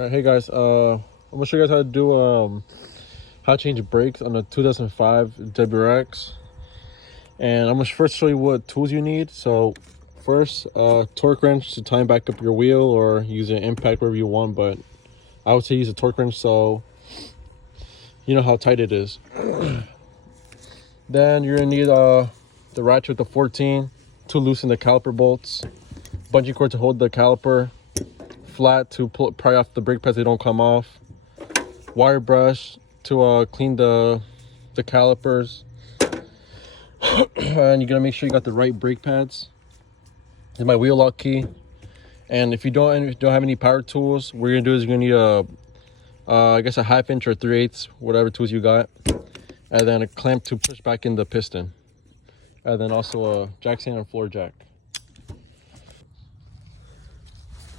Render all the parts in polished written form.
All right, hey guys. I'm gonna show you guys how to do how to change brakes on the 2005 WRX, and I'm gonna first show you what tools you need. So first, torque wrench to tighten back up your wheel, or use an impact wherever you want. But I would say use a torque wrench so you know how tight it is. Then you're gonna need the ratchet with the 14 to loosen the caliper bolts, bungee cord to hold the caliper flat to pry off the brake pads so they don't come off, wire brush to clean the calipers, and you're gonna make sure you got the right brake pads. Here's my wheel lock key. And if you don't have any power tools, what you're gonna do is you're gonna need I guess a 1/2 inch or 3/8, whatever tools you got, and then a clamp to push back in the piston, and then also a jack stand and floor jack.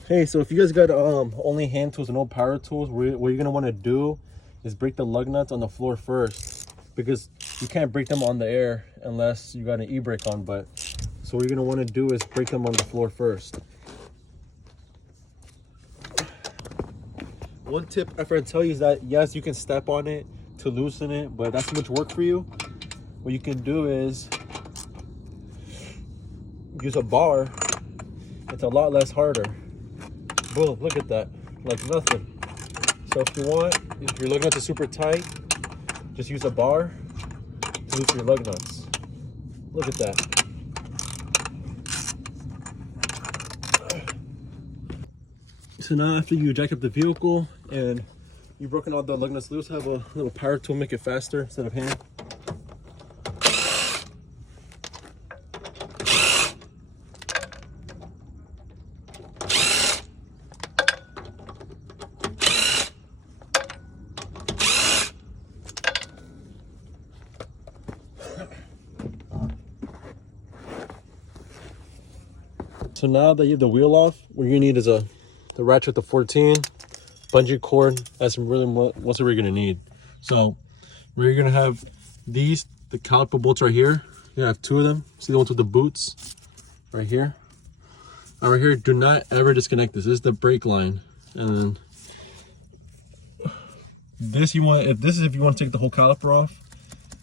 Hey, so if you guys got only hand tools and no power tools, what you're gonna want to do is break the lug nuts on the floor first, because you can't break them on the air unless you got an e-brake on. But so what you're gonna want to do is break them on the floor first. One tip I forgot to tell you is that yes, you can step on it to loosen it, but that's too much work for you. What you can do is use a bar. It's a lot less harder. Boom, look at that, like nothing. So if you want, if your lug nuts are super tight, just use a bar to loosen your lug nuts. Look at that. So now after you jack up the vehicle and you've broken all the lug nuts loose, have a little power tool, make it faster instead of hand. So now that you have the wheel off, what you're gonna need is the ratchet with the 14, bungee cord. That's really what's we're gonna need. So we're gonna have the caliper bolts right here. You have 2 of them. See the ones with the boots right here. And right here, do not ever disconnect this. This is the brake line. And then this if you want to take the whole caliper off.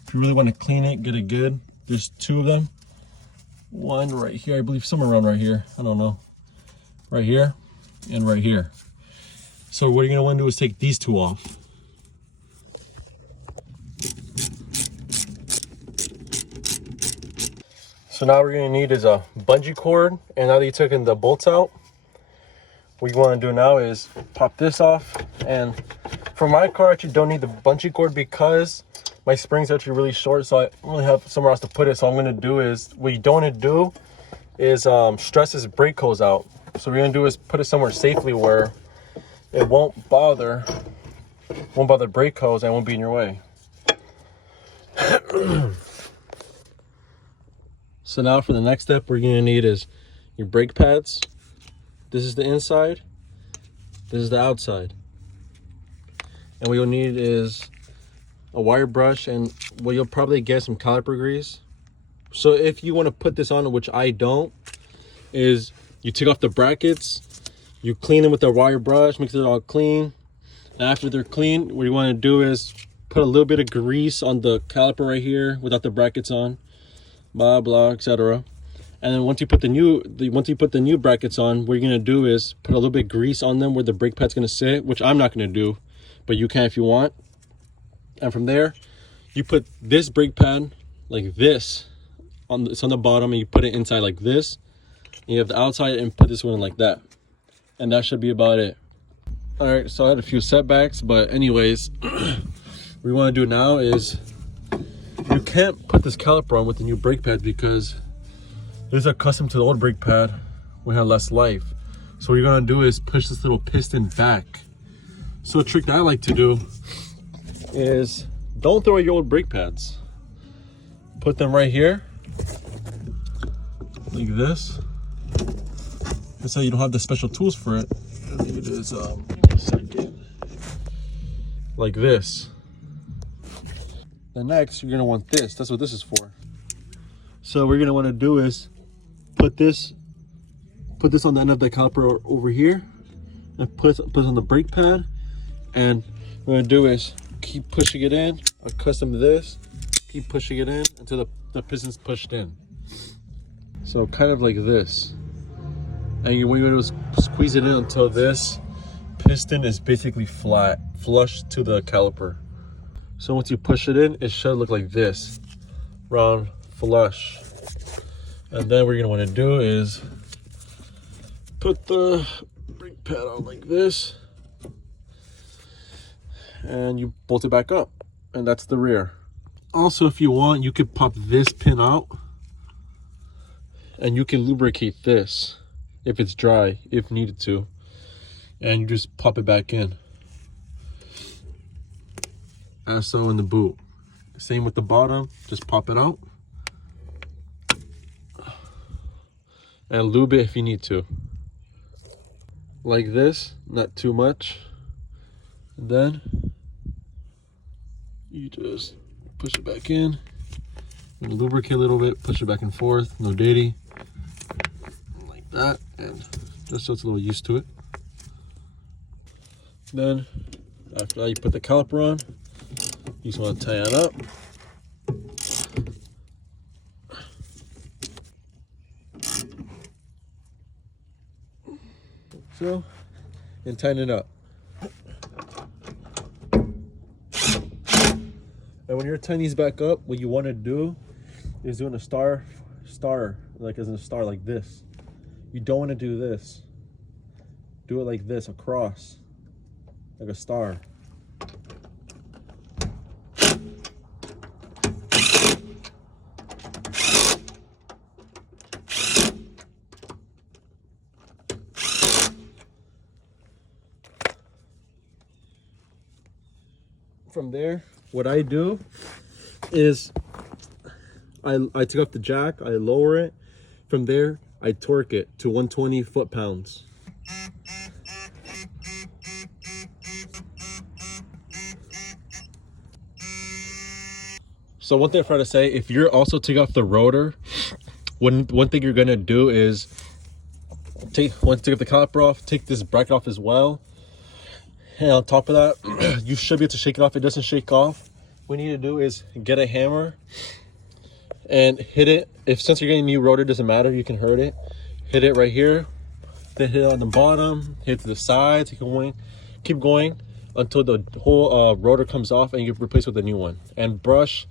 If you really want to clean it, get it good. There's 2 of them. One right here, I believe somewhere around right here, I don't know, right here and right here. So what you're gonna want to do is take these 2 off. So now what we're gonna need is a bungee cord, and now that you've taken the bolts out, what you want to do now is pop this off. And for my car, I actually don't need the bungee cord because my spring's actually really short, so I don't really have somewhere else to put it. So what I'm gonna do is, what you don't want to do is stress this brake hose out. So what we're gonna do is put it somewhere safely where it won't bother brake hose and won't be in your way. So now for the next step, we're gonna need is your brake pads. This is the inside, this is the outside. And what you'll need is a wire brush, and what you'll probably get some caliper grease. So if you want to put this on, which I don't, is you take off the brackets, you clean them with a wire brush, make it all clean. And after they're clean, what you want to do is put a little bit of grease on the caliper right here without the brackets on, blah blah, etc. And then once you put the new brackets on, what you're gonna do is put a little bit of grease on them where the brake pad's gonna sit, which I'm not gonna do, but you can if you want. And from there, you put this brake pad like this it's on the bottom, and you put it inside like this. And you have the outside, and put this one like that, and that should be about it. All right, so I had a few setbacks, but anyways, what we want to do now is you can't put this caliper on with the new brake pad because this is accustomed to the old brake pad. We have less life. So what you're gonna do is push this little piston back. So a trick that I like to do is don't throw away your old brake pads. Put them right here, like this. That's how you don't have the special tools for it. I think it is like this. Then next, you're gonna want this. That's what this is for. So what you're gonna want to do is put this on the end of the caliper over here, and put on the brake pad. And what I'm gonna do is keep pushing it in, accustomed to this, keep pushing it in until the piston's pushed in. So kind of like this. And when you squeeze it in until this piston is basically flat, flush to the caliper. So once you push it in, it should look like this, round, flush. And then what you're gonna wanna do is put the brake pad on like this, and you bolt it back up, and that's the rear. Also, if you want, you could pop this pin out, and you can lubricate this if it's dry, if needed to, and you just pop it back in, as so in the boot. Same with the bottom, just pop it out, and lube it if you need to. Like this, not too much. And then you just push it back in, and lubricate a little bit, push it back and forth, no ditty. Like that, and just so it's a little used to it. Then after that, you put the caliper on. You just want to tie it up. So, and tighten it up. And when you're tying these back up, what you want to do is doing a star, like as in a star, like this. You don't want to do this. Do it like this, across, like a star. From there, what I do is I take off the jack, I lower it. From there, I torque it to 120 foot-pounds. So one thing I forgot to say, if you're also taking off the rotor, one thing you're gonna do is once you take the caliper off, take this bracket off as well. And on top of that, you should be able to shake it off. It doesn't shake off. What you need to do is get a hammer and hit it. Since you're getting a new rotor, doesn't matter, you can hurt it. Hit it right here, then hit it on the bottom, hit to the sides, keep going until the whole rotor comes off and you replace with a new one. And brush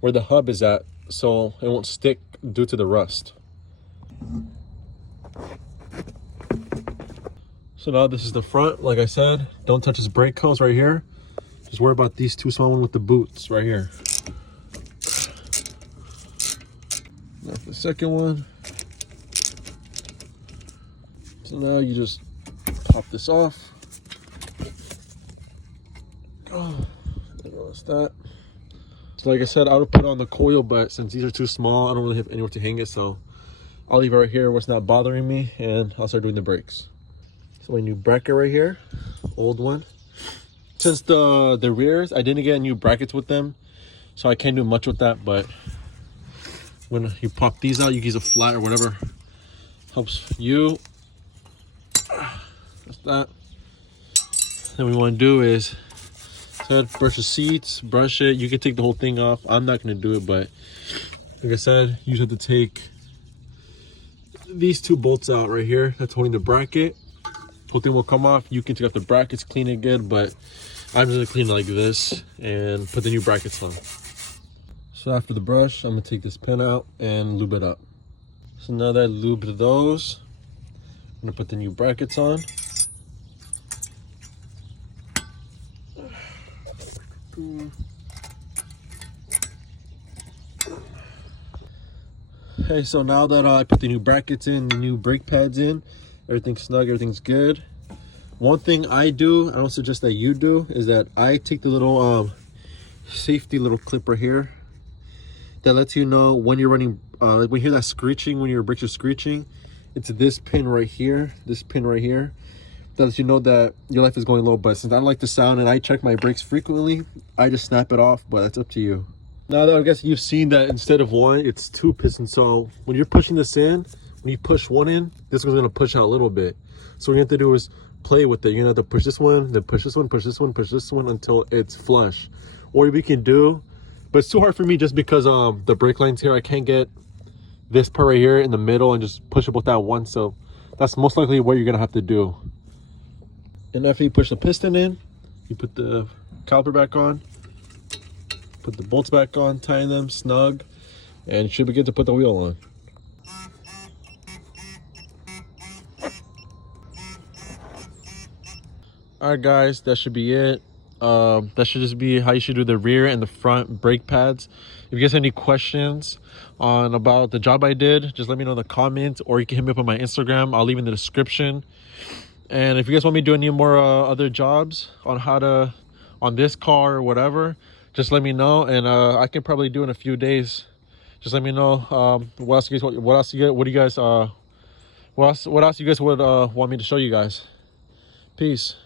where the hub is at so it won't stick due to the rust. So now this is the front. Like I said, don't touch this brake hose right here. Just worry about these two small ones with the boots right here. Now for the second one. So now you just pop this off. Oh, there goes that. So like I said, I would put on the coil, but since these are too small, I don't really have anywhere to hang it, so I'll leave it right here where it's not bothering me, and I'll start doing the brakes. So a new bracket right here, old one. Since the rears, I didn't get new brackets with them, so I can't do much with that, but when you pop these out, you use a flat or whatever helps you. That's that. Then what we want to do is brush the seats, brush it. You can take the whole thing off. I'm not going to do it, but like I said, you just have to take these two bolts out right here. That's holding the bracket. Whole thing will come off. You can take out the brackets, clean it good, but I'm just gonna clean it like this and put the new brackets on. So after the brush, I'm gonna take this pin out and lube it up. So now that I lubed those, I'm gonna put the new brackets on. Okay, so now that I put the new brackets in, the new brake pads in, everything's snug, everything's good. One thing I do, I don't suggest that you do, is that I take the little safety little clip right here that lets you know when you're running, like when you hear that screeching, when your brakes are screeching, it's this pin right here, that lets you know that your life is going low. But since I don't like the sound and I check my brakes frequently, I just snap it off, but that's up to you. Now that I guess you've seen that instead of one, it's two pistons. So when you're pushing this in, when you push one in, this one's gonna push out a little bit. So what you have to do is play with it. You're gonna have to push this one, then push this one, push this one, push this one until it's flush. Or we can do, but it's too hard for me just because the brake lines here, I can't get this part right here in the middle and just push it with that one. So that's most likely what you're gonna have to do. And after you push the piston in, you put the caliper back on, put the bolts back on, tighten them snug, and you should be good to put the wheel on. All right, guys, that should be it. That should just be how you should do the rear and the front brake pads. If you guys have any questions on about the job I did, just let me know in the comments, or you can hit me up on my Instagram. I'll leave in the description. And if you guys want me to do any more other jobs on how to, on this car or whatever, just let me know, and I can probably do in a few days. Just let me know what else you guys would want me to show you guys. Peace.